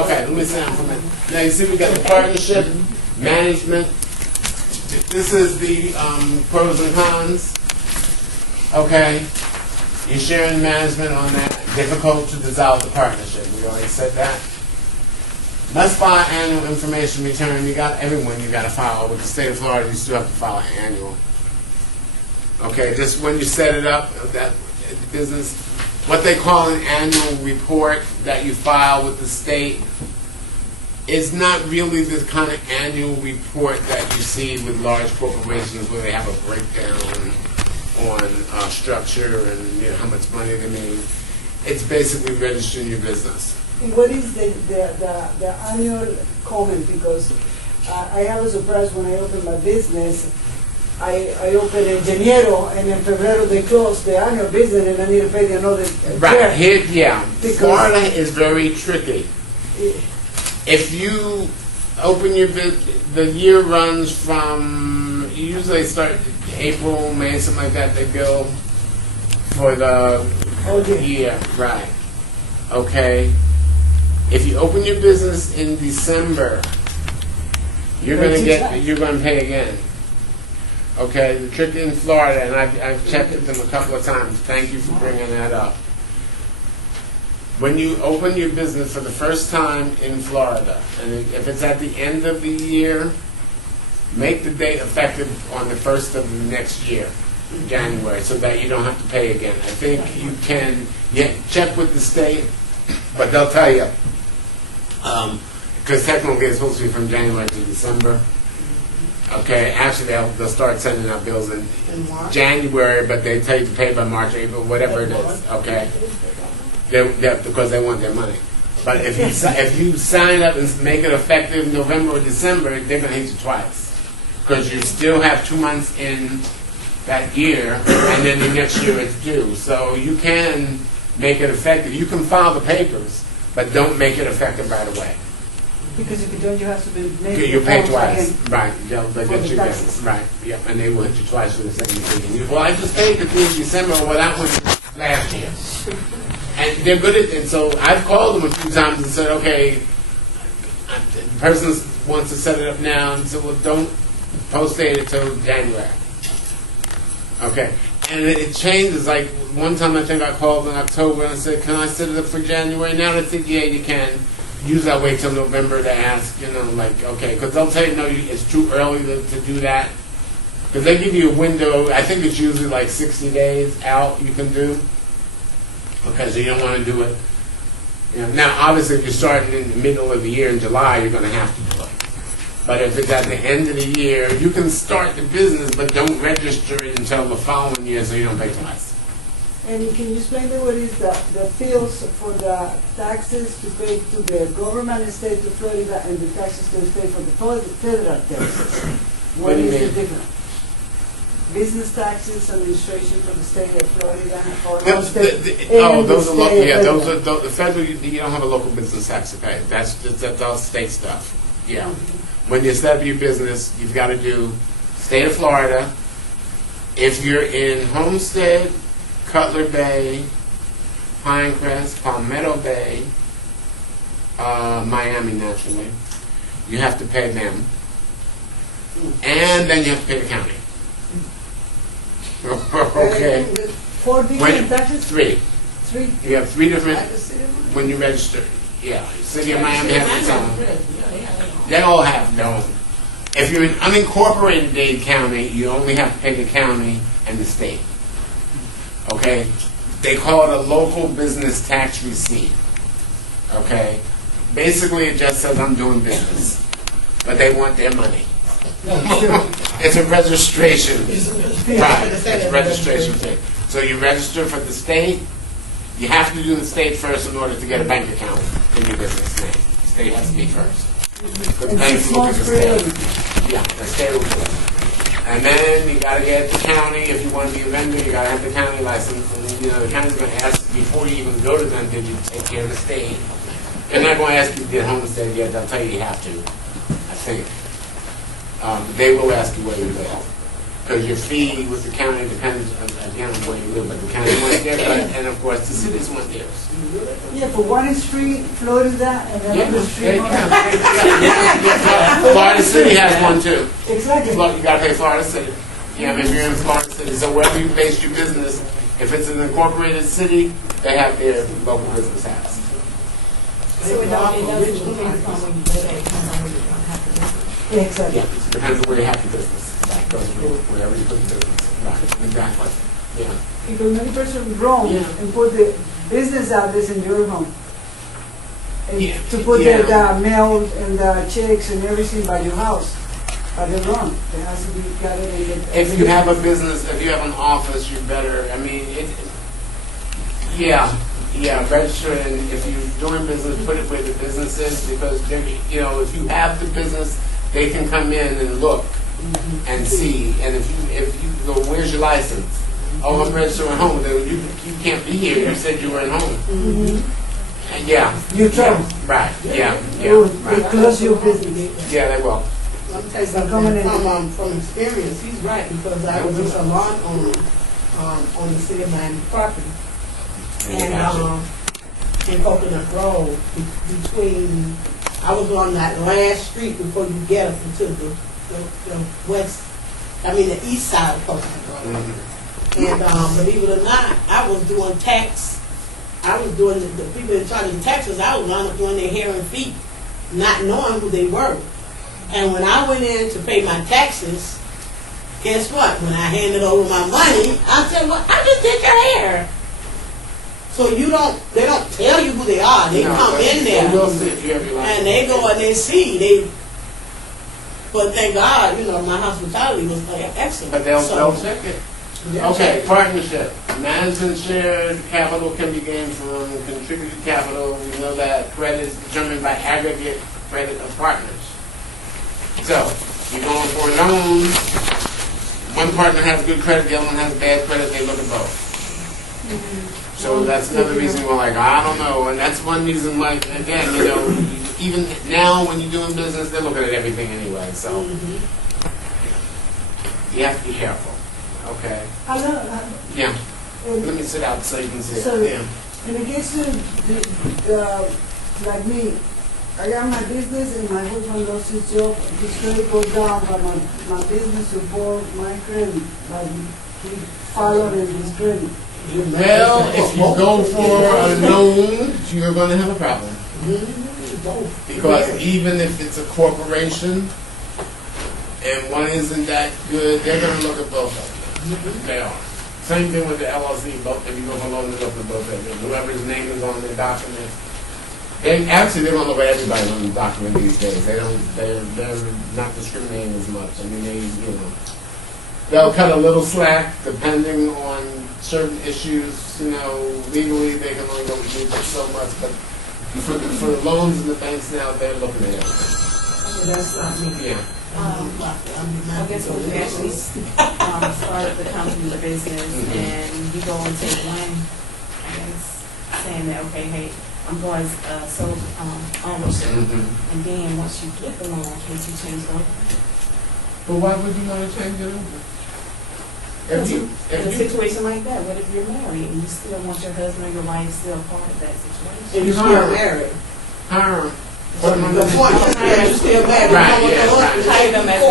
Okay, let me sit down for a minute. Now you see we got the partnership, management. This is the pros and cons. Okay, you're sharing management on that. Difficult to dissolve the partnership. We already said that. Must file annual information return. You got everyone. You got to file with the state of Florida. You still have to file an annual. Okay, just when you set it up, that business, what they call an annual report that you file with the state is not really the kind of annual report that you see with large corporations where they have a breakdown on structure and how much money they made. It's basically registering your business. And what is the annual comment? Because I have a surprise when I open my business. I open Ingeniero, and in Febrero they close the annual business, and I need to pay the another. Right here, yeah. Florida is very tricky. If you open your business, the year runs from, you usually start April, May, something like that. They bill for the year, right? Okay. If you open your business in December, you're going to pay again. Okay, the trick in Florida, and I've checked with them a couple of times. Thank you for bringing that up. When you open your business for the first time in Florida, and if it's at the end of the year, make the date effective on the first of the next year, January, so that you don't have to pay again. I think you can check with the state, but they'll tell you, because technically it's supposed to be from January to December. Okay, actually they'll start sending out bills in January, but they tell you to pay by March, April, whatever it is. Okay, because they want their money. But if you sign up and make it effective November or December, they're going to hit you twice, because you still have 2 months in that year, and then the next year it's due. So you can make it effective. You can file the papers, but don't make it effective right away. Because if you don't, you have to be you pay twice, right? They'll get you back, right? Yep, and they will hit you twice for the same thing. Well, I just paid between December. Well, that was last year, and they're good at it. And so I've called them a few times and said, okay, the person wants to set it up now, and said, well, don't post date it till January. Okay, and it changes. Like one time, I think I called in October and I said, can I set it up for January? Now they said, yeah, you can. Usually I wait till November to ask, like, okay, because they'll tell you, no, it's too early to do that. Because they give you a window, I think it's usually like 60 days out you can do. Okay, so you don't want to do it. Now, obviously, if you're starting in the middle of the year in July, you're going to have to do it. But if it's at the end of the year, you can start the business, but don't register it until the following year so you don't pay twice. And can you explain me what is the fields for the taxes to pay to the government and state of Florida and the taxes to the state for the federal taxes? What is the difference? Business taxes, administration for the state of Florida, or those are local. Yeah, those are the federal. You don't have a local business tax to pay. That's all state stuff. Yeah. Mm-hmm. When you set up your business, you've got to do state of Florida. If you're in Homestead, Cutler Bay, Pinecrest, Palmetto Bay, Miami naturally, you have to pay them. And then you have to pay the county. Okay. 4 different taxes? Three. Three? You have 3 different when you register. Yeah. City of Miami has its own. They all have their own. If you're in unincorporated Dade County, you only have to pay the county and the state. Okay? They call it a local business tax receipt. Okay? Basically, it just says I'm doing business. But they want their money. It's a registration. Right. It's a registration fee. So you register for the state. You have to do the state first in order to get a bank account in your business name. The state has to be first. The bank will look at the state. Yeah, the state will do it. And then you got to get the county. If you want to be a vendor, you got to have the county license. And the county's going to ask before you even go to them, did you take care of the state? They're not going to ask you to get homestead yet. They'll tell you you have to. I think. They will ask you where you live. Because your fee with the county depends again on where you live. But the county wants get their cut, and of course, the cities want theirs. Yeah, for one street, Florida, and Yeah, another there street. you go. Florida City has one too. Exactly. You gotta pay Florida City. Yeah, if you're in Florida City, so wherever you base your business, if it's an incorporated city, they have their local business tax. So it doesn't depend on when you go there, it depends on where you don't have to visit. Exactly. Yeah, depends on where you have your business. That goes with wherever you put the business. Right, exactly. Yeah. Because many persons roam Yeah. and put the business address in your home. And Yeah. to put Yeah. the mail and the checks and everything by your house. But they're wrong. It has to be gathered in the. If you have a business, if you have an office, you're better. I mean, register, and if you're doing business, put it where the business is, because if you have the business, they can come in and look and see. And if you go, where's your license? Oh, I'm registering home. Then you can't be here. You said you were at home. And You trouble. right. Yeah. They Right. close your business. Yeah, they will. Let me tell you something from experience. He's right, because I was a salon owner on the city of Miami property, and in Coconut Grove, between I was on that last street before you get up into the west, the east side of Coconut Grove. And believe it or not, I was doing tax. I was doing the people in charge of taxes. I was wound up doing their hair and feet, not knowing who they were. And when I went in to pay my taxes, guess what? When I handed over my money, I said, "Well, I just did your hair." So they don't tell you who they are. They come in there and they go and they see. But thank God, my hospitality was excellent. But they'll check it. Okay, partnership. Management shared capital can be gained from contributed capital. We know that credit is determined by aggregate credit of partners. So, you're going for a loan. One partner has good credit, the other one has bad credit. They look at both. So that's another reason we're like, I don't know. And that's one reason, like, again, even now when you're doing business, they're looking at everything anyway. So, you have to be careful. Okay. Yeah. Let me sit out so you can see So, it. Yeah. in the case of like me, I got my business and my husband lost his job. His credit goes down, but my business support my credit. Like he followed in his credit. Well, if you go for a loan, you're going to have a problem. Because even if it's a corporation and one isn't that good, they're going to look at both of them. They are. Same thing with the LLC. If you go for a loan, they look at both of them. Whoever's name is on the document. They don't look at everybody on the document these days. They're not discriminating as much. I mean, they'll cut a little slack depending on certain issues. Legally they can only go with so much, but for the loans and the banks now, they're looking at everything. That's not me. Yeah. I guess when you actually start the company or business and you go into one, I guess, saying that, okay, hey, I'm going sole ownership. And then once you get the loan, in case you change over. But why would you want to change it over? In a situation like that, what if you're married and you still want your husband or your wife still a part of that situation? And you're still married. Her. The point is, you're still married. Right, yeah, right. Hire them as